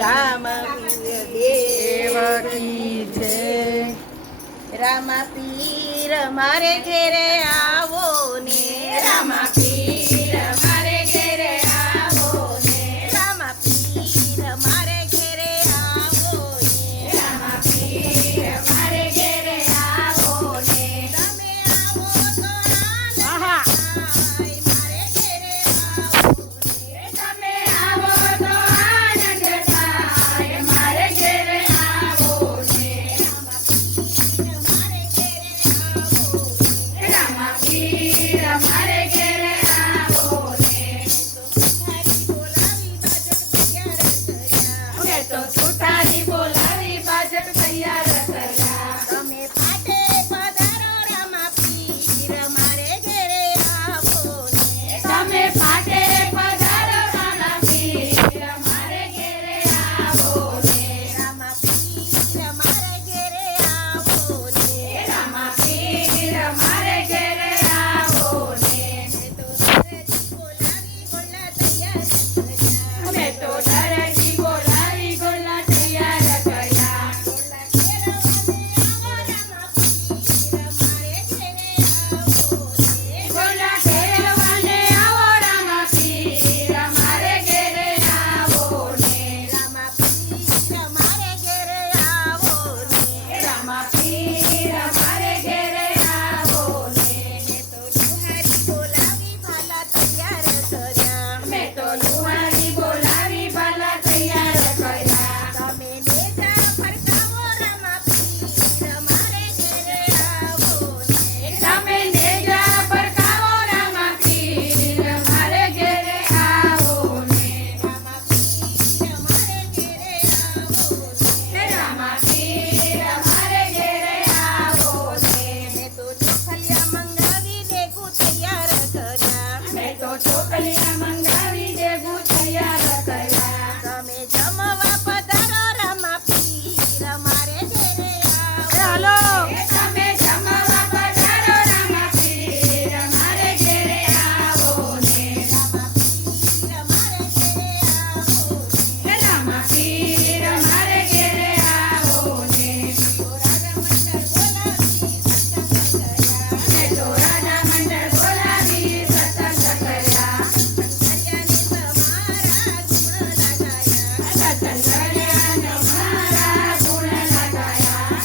રામ દેવકી જય. રામા પીર મારે ઘેરે આવો ને, રામા પીર મારે ઘેરે આવો ને, રામા પીર મારે ઘેરે આવો ને, રામા પીર મારે ઘેરે આવો ને. તમે આવો તો મારે ઘેરે આવો ને, તમે આવો તો આનંદ થાય મારે ઘેરે આવો ને. રામા પીર મારે ઘેરે આવો ને, મેં તો સુથારી બોલાવી બાજટ તૈયાર કર્યા. તમે પાટે પધારો રામા પીર મારે ઘેરે આવો ને, તમે પાટે પધારો રામા પીર મારે ઘેરે આવો ને, રામા પીર મારે ઘેરે આવો ને, રામા પીર મારે ઘેરે આવો ને. મેં તો દરજી બોલાવી ગોલા તૈયાર કર્યા. ગોલા ખેલવાને આવો રામા પીર મારે ઘેરે આવો ને, રામા પીર મારે ઘેરે આવો ને, રામા પીર મારે ઘેરે આવો ને. મેં તો લુહારી બોલાવી ભાલા તૈયાર કર્યા. તમે નેજા ફરકાવો રામા પીર મારે ઘેરે આવો ને, તમે નેજા ફરકાવો રામા પીર મારે ઘેરે આવો ને, રામા પીર મારે ઘેરે આવો ને, રામા પીર મારે ઘેરે આવો ને. મેં તો ચોખલિયા મંગાવી દેગું તૈયાર કર્યા. મેં તો ચોખલિયા મંગાવી દેગું તૈયાર કર્યા. તમે જમવા પધારો રામા પીર મારે ઘેરે આવો. તમે જમવા પધારો રામા પીર મારે ઘેરે આવો ને, રામા પીર મારે ઘેરે આવો ને, રામા પીર મારે ઘેરે આવો ને. મેં તો રાજા મંડળ બોલાવી સત્સંગ કર્યા. દર્શન કર્યા ને મારા ગુણ લગાયા.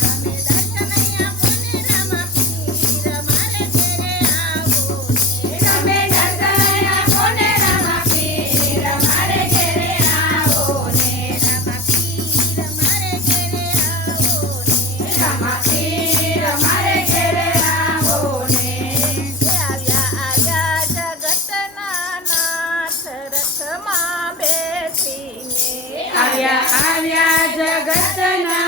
તમે દર્શન આપો ને રામા પીર મારે ઘેરે આવો ને, રામા પીર મારે ઘેરે આવો ને, રામા પીર મારે ઘેરે આવો ને. આવ્યા જગતના નાથ રથમાં બેસીને, આવ્યા જગતના